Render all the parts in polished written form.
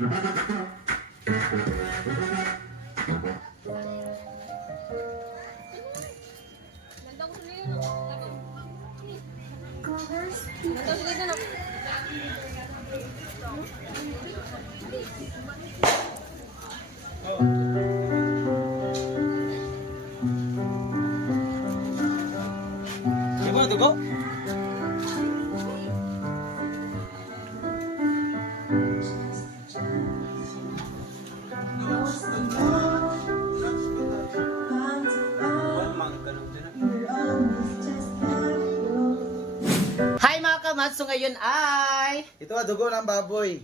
Siapa dugo? Hi mga kamats, so ngayon ay Ito ang dugo ng baboy.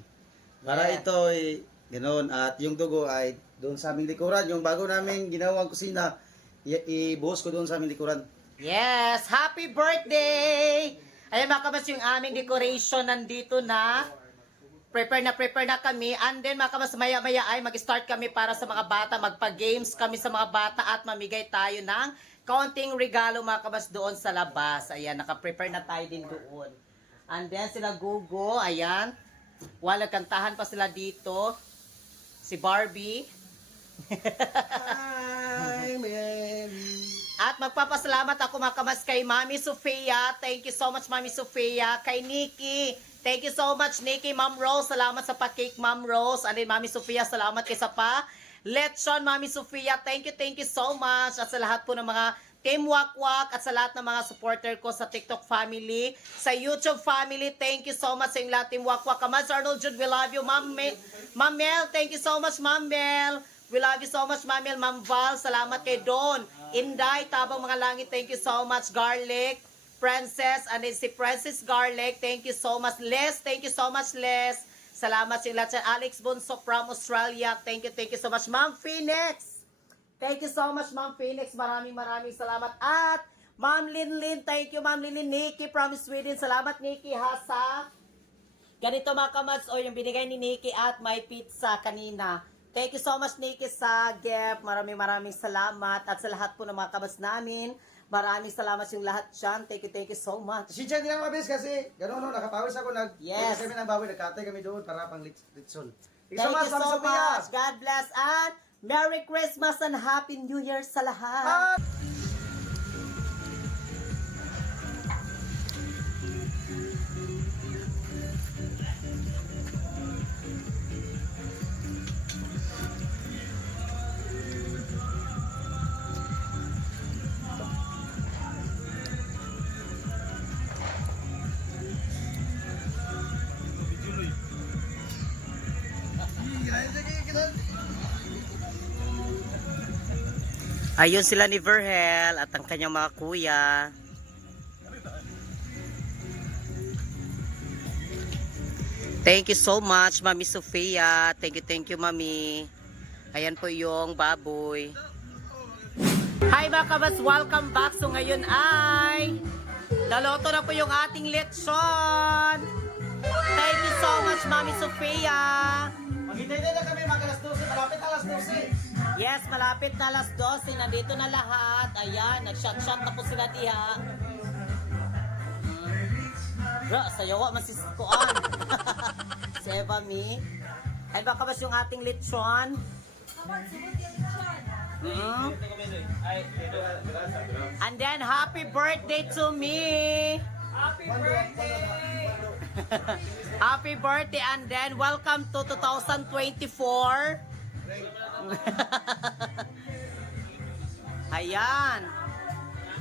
Para Yeah. ito ay ganoon at yung dugo ay doon sa aming likuran. Yung bago namin ginawang kusina, ibuhos ko doon sa aming likuran. yes, happy birthday! Ayan mga kamats, yung aming decoration nandito na. Prepare na kami. And then mga kamats, maya-maya ay mag-start kami para sa mga bata. Magpa-games kami sa mga bata at mamigay tayo ng kaunting regalo mga kamats doon sa labas. Ayan, naka-prepare na tayo din doon. And then sila Gugo, ayan. Wala kantahan pa sila dito. Si Barbie. Hi, Mary. At magpapasalamat ako mga kamas kay Mami Sofia. Thank you so much Mami Sofia. Kay Nikki. Thank you so much Nikki. Ma'am Rose, salamat sa pa-cake Ma'am Rose. And then Mami Sofia, salamat kay sa pa. Lechon Mami Sofia. Thank you so much. At sa lahat po ng mga Team Wakwak at sa lahat ng mga supporter ko sa TikTok family, sa YouTube family, thank you so much sa inyong lahat Team Wakwak. Kamas Arnold Jude, we love you. Ma'am Mel, thank you so much Ma'am Mel. We love you so much, Ma'am Mel. Ma'am Val, salamat kay Don. Inday, Tabang Mga Langit, thank you so much. Garlic, Princess, and then si Princess Garlic, thank you so much. Les, thank you so much, Les. Salamat sa lahat. Alex Bunso from Australia, thank you so much. Ma'am Phoenix, thank you so much, Ma'am Phoenix. Maraming salamat. At Ma'am Linlin, thank you, Ma'am Linlin. Nikki from Sweden, salamat, Nikki, Hasa. Ganito mga kamats, o yung binigay ni Nikki at may pizza kanina. Thank you so much, Nikki, sa gift. Maraming salamat. At sa lahat po ng mga kabas namin, maraming salamat yung lahat dyan. Thank you so much. Si Chen din ang mabilis kasi gano'n no, nakapawis ako. Yes. Kami ng baboy, nagkatay kami doon para pang litson. Thank you so much. God bless. And Merry Christmas and Happy New Year sa lahat. Ayun sila ni Verhel at ang kanyang mga kuya. Thank you so much, Mami Sofia. Thank you, Mami. Ayan po yung baboy. Hi mga kabas, welcome back. So ngayon ay naloto na po yung ating lechon. Thank you so much, Mami Sofia. Maghintay na kami, mag-alas 12, malapit alas 12. Yes, malapit na alas 12. Nandito na lahat. Ayan, nag-shot na po sila diha. Bro, sayawa masiskuan. Si Eva Mi. Ay baka ba yung ating lechon? And then, happy birthday to me. Happy birthday! Happy birthday and then welcome to 2024. Ayan.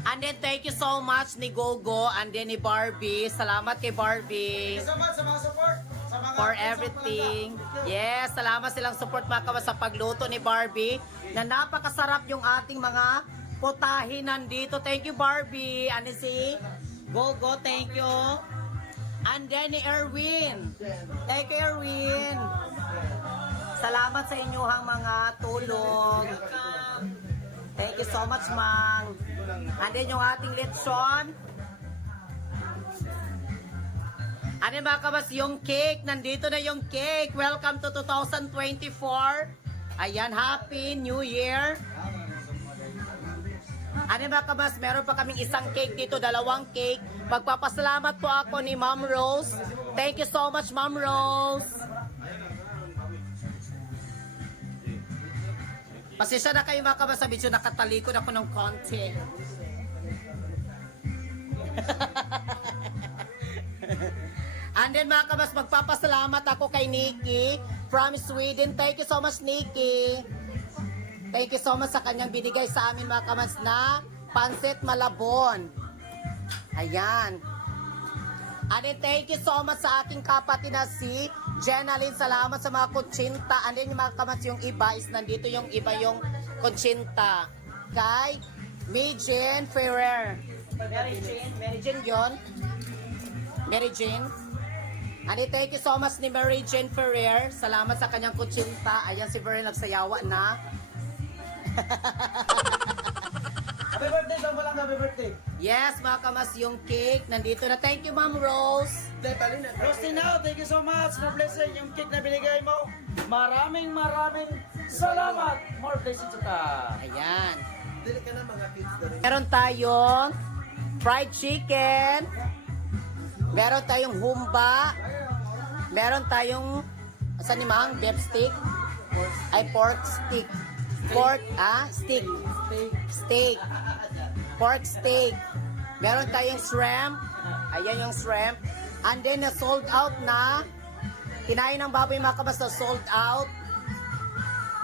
And then thank you so much ni Gogo and then ni Barbie. Salamat kay Barbie Salamat sa mga support. Sa mga for everything. Yes, salamat silang support mga kawas sa pagluto ni Barbie. Na napakasarap yung ating mga putahin nandito. Thank you Barbie. And then si Gogo, thank you. And then ni Erwin. Thank you Erwin. Salamat sa inyong mga tulong. Thank you so much, Mang. And then yung ating lechon. And then mga kabas, yung cake. Nandito na yung cake. Welcome to 2024. Ayan, Happy New Year. And then mga kabas, meron pa kaming isang cake dito, dalawang cake. Magpapasalamat po ako ni Ma'am Rose. Thank you so much, Ma'am Rose. Pasensya na kayo mga kabas sa video, nakatalikod ako ng konti. And then mga kabas, magpapasalamat ako kay Nikki from Sweden. Thank you so much, Nikki. Thank you so much sa kanyang binigay sa amin mga kabas na Pansit Malabon. Ayan. And then thank you so much sa aking kapatid na si Jenalyn. Salamat sa mga kutsinta. And then yung mga kabas, yung iba is nandito yung iba yung kutsinta. Kay Megan Ferrer. Mary Jane yun. Mary Jane. And thank you so much ni Mary Jane Ferrer. Salamat sa kanyang kutsinta. Ayan si Ferrer nagsayawa na. Happy birthday, so lang happy birthday. Yes, mga kamas, yung cake. Nandito na. Thank you, Ma'am Rose. Rostina, thank you so much for blessing yung cake na binigay mo. Maraming salamat. More blessings to ka. Ayan. Dili ka na mga kids na rin. Meron tayong fried chicken. Meron tayong humba. Meron tayong, saan ni Mang? Beef stick? Ay, pork stick. Pork, stick. Steak. Pork steak. Meron tayong shrimp. Ayan yung shrimp. And then, na sold out na. Kinain ng baboy mga kabas na sold out.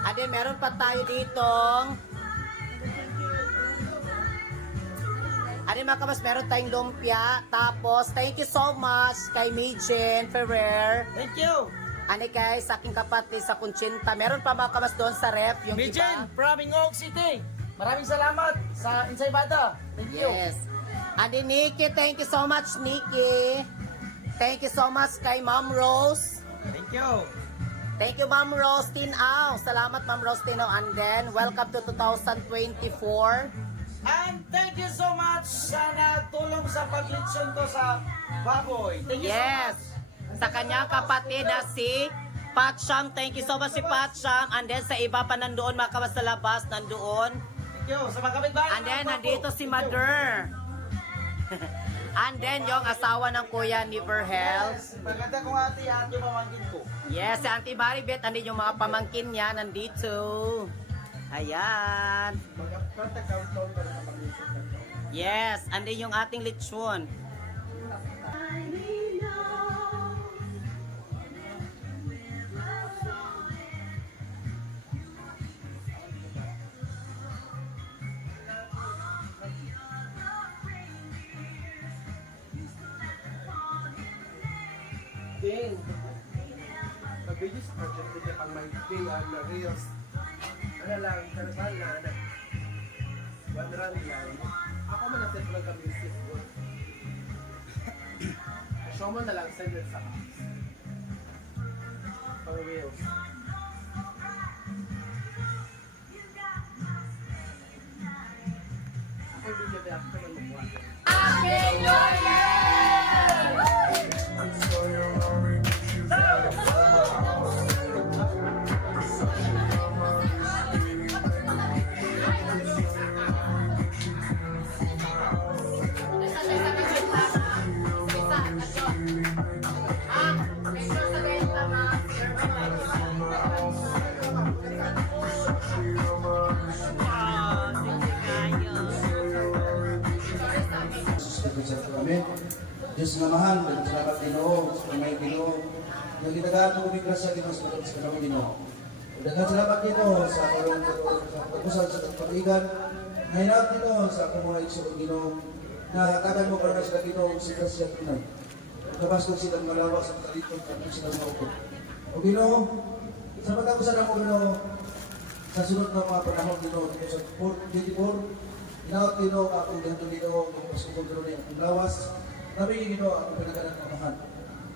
And then, meron pa tayo ditong ano mga kabas, meron tayong lumpia. Tapos, thank you so much kay Megan Ferrer. Thank you. Ano kay sa aking kapatid sa Kunchinta. Meron pa mga kabas doon sa rep. Yung Megan, iba. from Oak City. Maraming salamat sa Insay Bata. Thank you. Yes. And then, Nikki, thank you so much, Nikki. Thank you so much kay Ma'am Rose. Thank you. Thank you, Ma'am Rose Tinaw. Salamat, Ma'am Rose Tinaw. And then, welcome to 2024. And thank you so much sa nagtulong sa paglitsyon ko sa baboy. Thank you Yes. so much. Sa kanyang kapatid na si Patsyam. Thank you so much si Patsyam. And then sa iba pa nandoon, mga kabas sa labas, nandoon. Thank you. Sa mga kapitbahay. And then nandito si Mother. And then yung asawa ng kuya ni Verhel. Yes. Maganda kong ate at yung pamangkin ko. Yes, si Auntie Maribeth. And then yung mga pamangkin niya nandito. Ayan. Yes, and then yung ating lechon. Ding. Mabilis project nila pang may day na reels. Ano lang, karabal na anak. One run lang. Ako man natin lang kami isip ko. Show mo na lang, send it sa apps. Pang reels. Ako yung video na after ng magbuhat. Amen. Diyos na mahal, dagang salamat Ginoo, sa may Ginoo. Yung ginagaan mo ubig grasya Ginoo sa kanang Ginoo. Dagang salamat Ginoo sa karong pagkusal sa kapatigan. Nahinap Ginoo sa akong mga igsoon Ginoo. Nakatagan mo karon sa Ginoo si grasya Ginoo. Kapag ko silang malawas sa kalitong kapag silang maupod. O Ginoo, sa pagkakusan ako Ginoo, sa sunod na mga panahon Ginoo, sa 24, Inaot Ginoo akong ganito Ginoo kung mas kukontrol niya akong lawas. Kami Ginoo akong pinagalan ng mahal.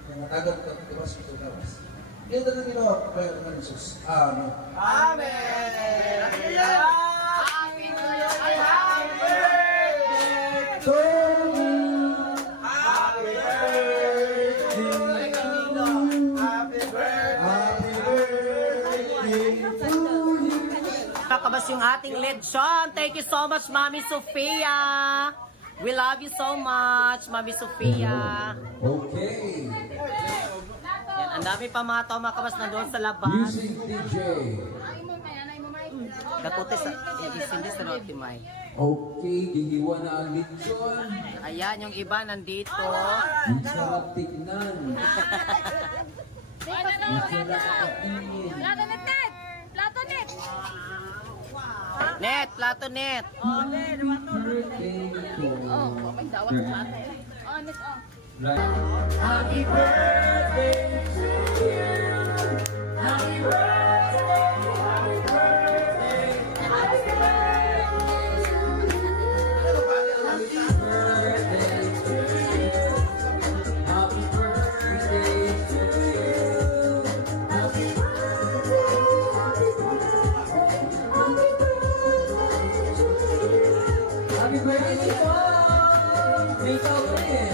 Yung matagal ka tiwas ko sa lawas. Ito na Ginoo ako kayo ng Jesus. Amen. Amen. Happy New Year! Happy birthday! So, Happy birthday. Happy birthday. happy birthday to you. Nakabas yung ating lechon. Thank you so much, Mami Sofia. We love you so much, Mami Sofia. Okay. Yan, ang dami pa mga tao makabas na doon sa labas. Music DJ. Kakutis sa isindi sa Rotimay. Okay, gihiwa na ang lechon. Ayan, yung iba nandito. Ang sarap tignan. Ang sarap kainin. Net, plato net. Birthday to May dawat sa atin. Honest, Happy birthday to you. Happy birthday, happy birthday, happy birthday to you. Happy birthday to you. Happy Happy birthday to Mom! May tawin!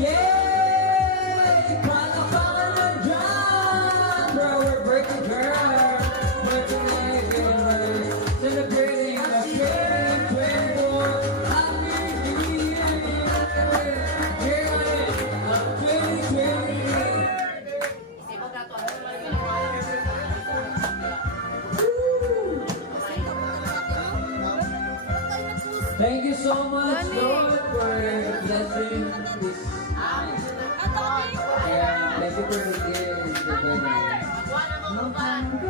Yay! Palakpakan mo dyan! For our birthday girl! Birthday girl! Celebrating the 2024 Happy New Year! Here on 2020! Thank you so much, Lord, for blessing this. Yeah, thank you for the gift. The wedding.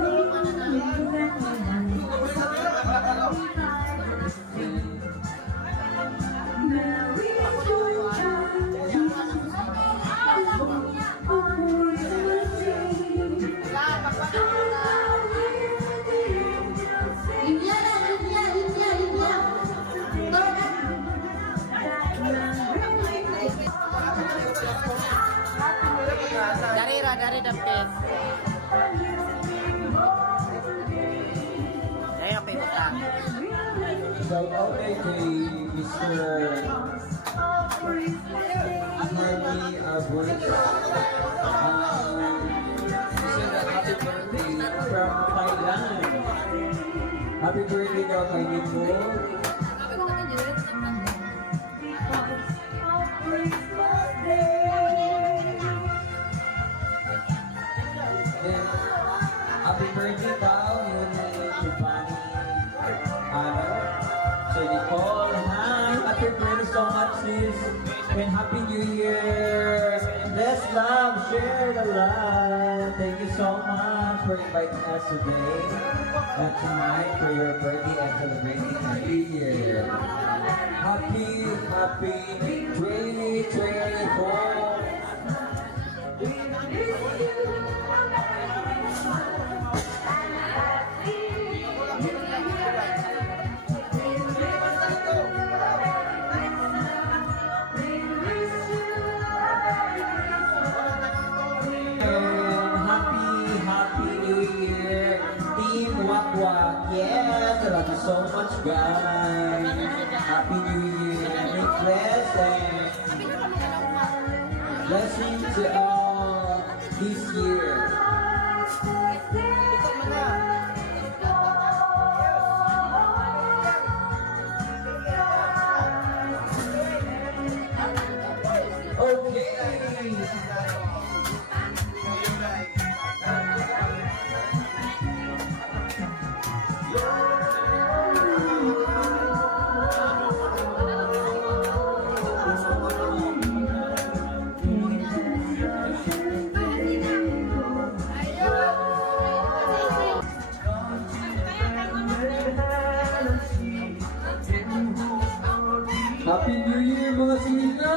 Dari dampit. Ayan, okay, utang. Shout out kay Mr. Harvey Arbores. Happy birthday from Thailand. Happy birthday daw kay Nimo. Then, happy birthday daw yun Giovanni. So Nicole, hi! Happy birthday so much sis! And Happy New Year! Bless love, share the love! Thank you so much for inviting us today and tonight for your birthday and celebrating a New Year. Happy 2024! Happy New Year, Team Wak Wak. Yes, I love you so much, guys. Happy New Year. Make blessings to all this year. Happy New Year, mga sina!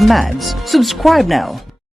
commands. Subscribe now